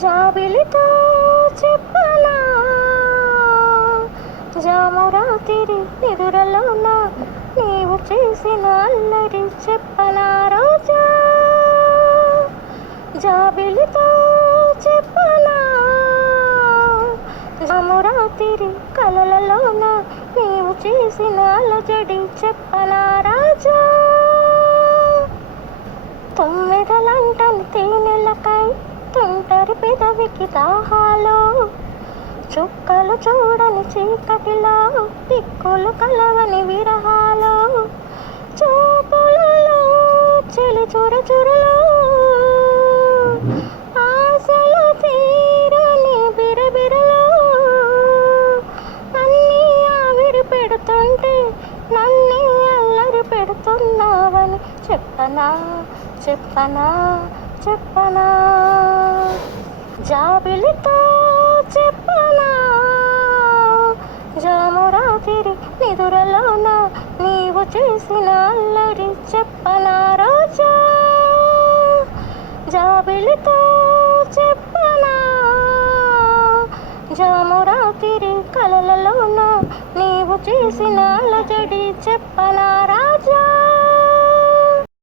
జాబిలితో చెప్పనా జామురాతిరి నిదురలోన నీవు చేసిన అల్లరి చెప్పనా రోజా జాబిలితో చెప్పనా జామురాతిరి కలలలోన నీవు చేసిన అలజడి చెప్పనా రాజా తొమ్మిదలంటని తేనెలకై తుంటరి పెదవికి దాహాలు చుక్కలు చూడని చీకటిలో దిక్కులు కలవని విరహాలు చూపులలో చెలి చురచురలు ఆశలు తీరని బిరబిరలు అన్నీ ఆవిరి పెడుతుంటే నన్నే అల్లరి పెడుతున్నావని చెప్పనా చెప్పనా చెప్పనా జాబిలితో చెప్పనా జామురాతిరి నిదురలోన నీవు చేసిన అల్లరి చెప్పనా రోజా జాబిలితో చెప్పనా జామురాతిరి కలలలోన నీవు చేసిన అలజడి చెప్పనా రాజా.